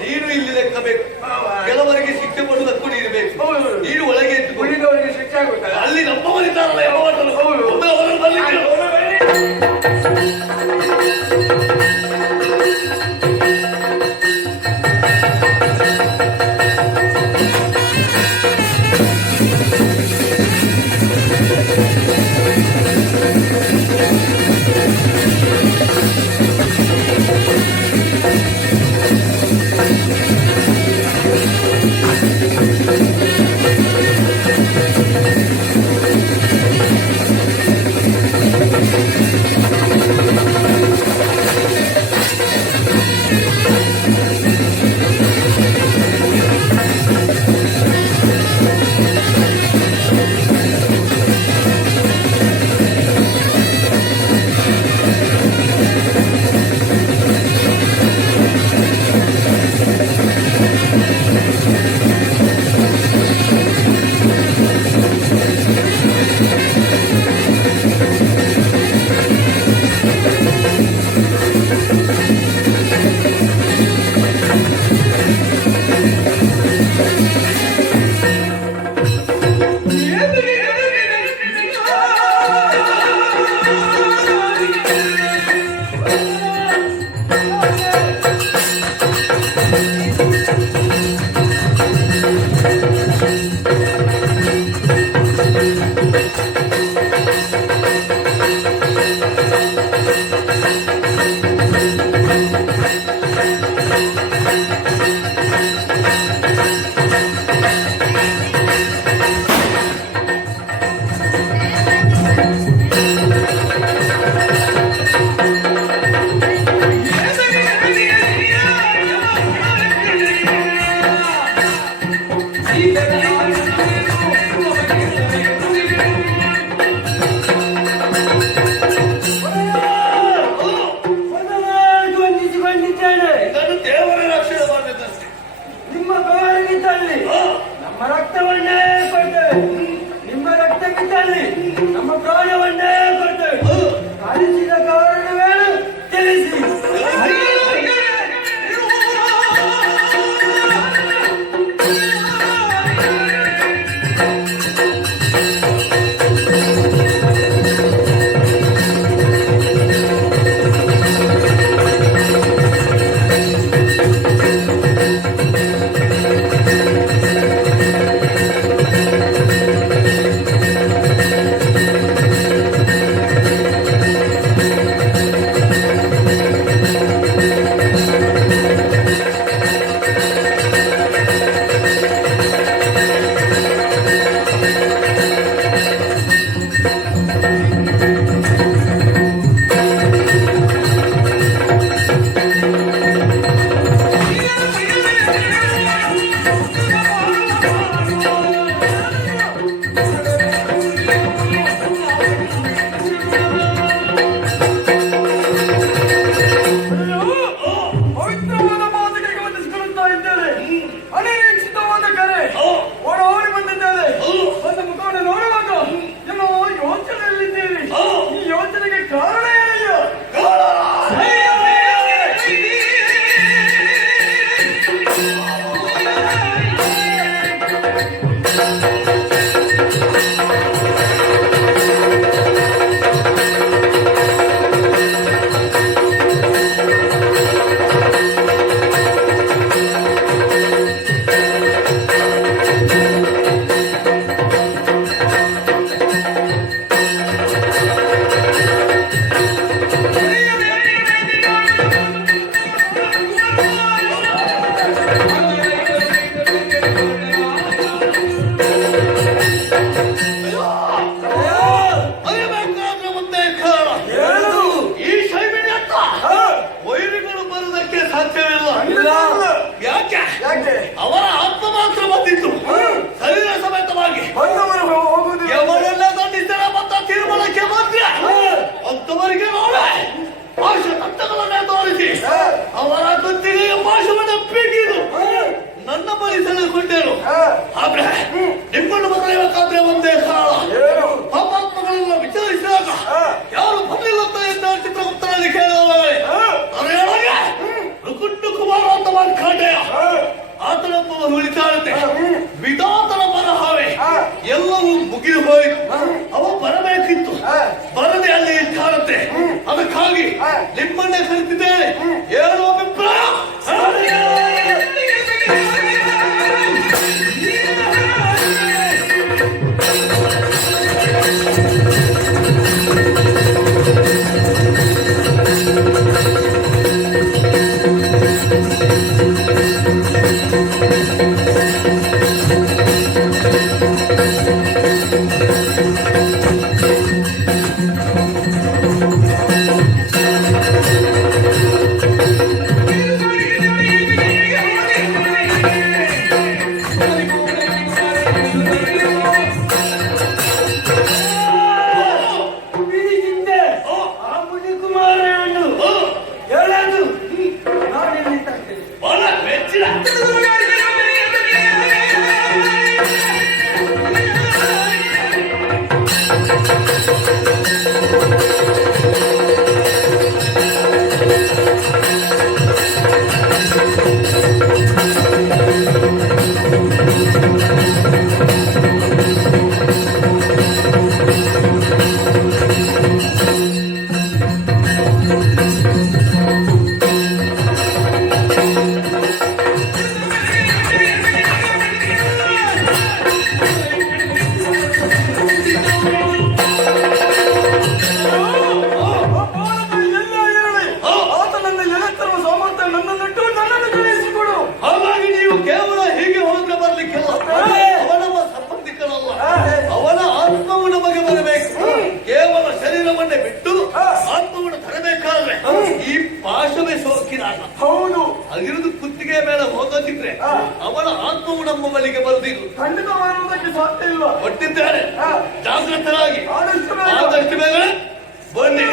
ನೀನು ಇಲ್ಲಿ ಲೆಕ್ಕಬೇಕು. ಕೆಲವರಿಗೆ ಶಿಕ್ಷೆ ಕೊಡುವುದಕ್ಕೂ ನೀನು ಬೇಕು. ಹೌದು. ನೀನು ಒಳಗೆ ಇದ್ದು ಶಿಕ್ಷೆ ಆಗುತ್ತೆ? ಅಲ್ಲಿ ನಮ್ಮವರಿದ್ದಾರಲ್ಲ ಯಾವಾಗಲೂ ಹೋಗಿ ನಿಮ್ಮನ್ನೇ ಕರಿತಿದ್ದೇನೆ ಹೌದು. ಅಗಿರುದು ಕುತ್ತಿಗೆ ಮೇಲೆ ಹೋಗೋದಿದ್ರೆ ಅವಳ ಆತ್ಮವು ನಮ್ಮ ಬಳಿಗೆ ಬರುದಿಲ್ಲ ಖಂಡಿತ ಬರುವುದಕ್ಕೆ ಸಾಧ್ಯ ಇಲ್ಲ. ಕೊಟ್ಟಿದ್ದಾರೆ ಜಾಗೃತರಾಗಿ ಆದಷ್ಟು ಬೇಗ. ಬನ್ನಿ.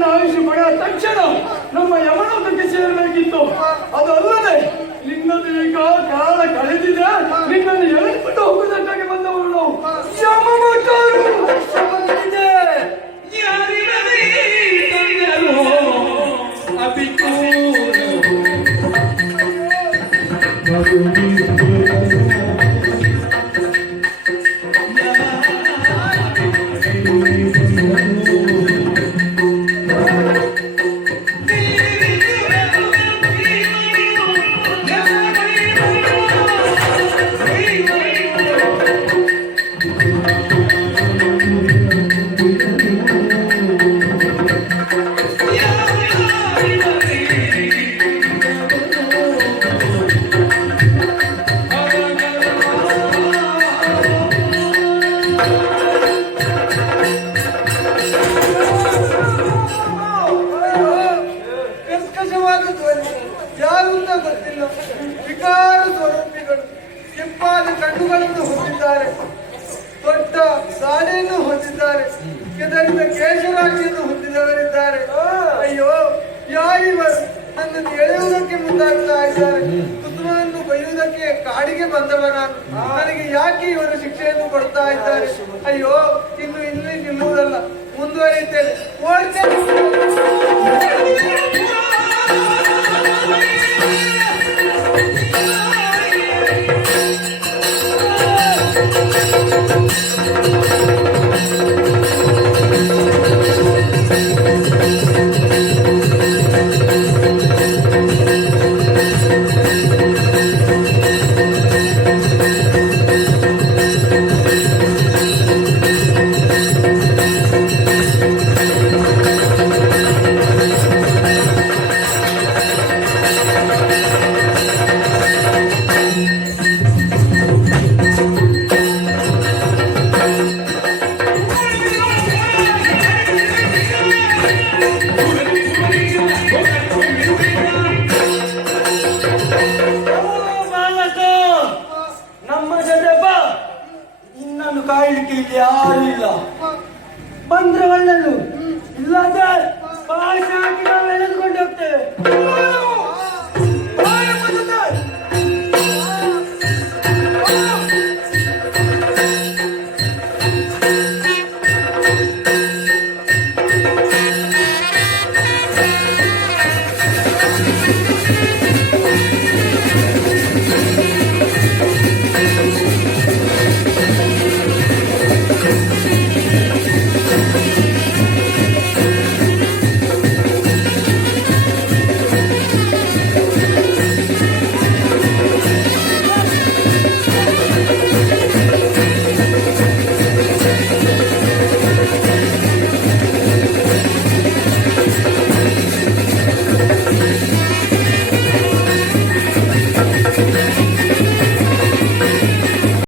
ತನ್ನ ಆಯುಷ್ಯ ಪಡೆದ ತಕ್ಷಣ ನಮ್ಮ ಯಮನೋದಕ್ಕೆ ಸೇರಬೇಕಿತ್ತು. ಅದು ಅಲ್ಲದೆ ನಿನ್ನದು ಈಗ ಕಾಲ ಕಳೆದಿದೆ. ನಿನ್ನನ್ನು ಎಳೆದುಕೊಂಡು ಹೋಗುವುದಕ್ಕಾಗಿ ಬಂದವರು ನಾವು. ಕರ್ಕಶವಾದ ಹೊಂದಿದ್ದಾರೆ. ದೊಡ್ಡ ಸಾಲೆಯನ್ನು ಹೊಂದಿದ್ದಾರೆ. ಇದರಿಂದ ಕೇಶರಾಶಿಯನ್ನು ಹೊಂದಿದವರಿದ್ದಾರೆ. ಅಯ್ಯೋ, ಯಾರಿವರು? ನನ್ನನ್ನು ಎಳೆಯುವುದಕ್ಕೆ ಮುಂದಾಗ್ತಾ ಇದ್ದಾರೆ. ಕುತುಮವನ್ನು ಬೈಯುವುದಕ್ಕೆ ಕಾಡಿಗೆ ಬಂದವ ನಾನು. ನನಗೆ ಯಾಕೆ ಇವರು ಶಿಕ್ಷೆಯನ್ನು ಕೊಡ್ತಾ ಇದ್ದಾರೆ? ಅಯ್ಯೋ, ಇನ್ನು ಇನ್ನೂ ನಿಲ್ಲುವುದಲ್ಲ. ಮುಂದುವರಿಯುತ್ತೇನೆ. ಓಡ್ತೇನೆ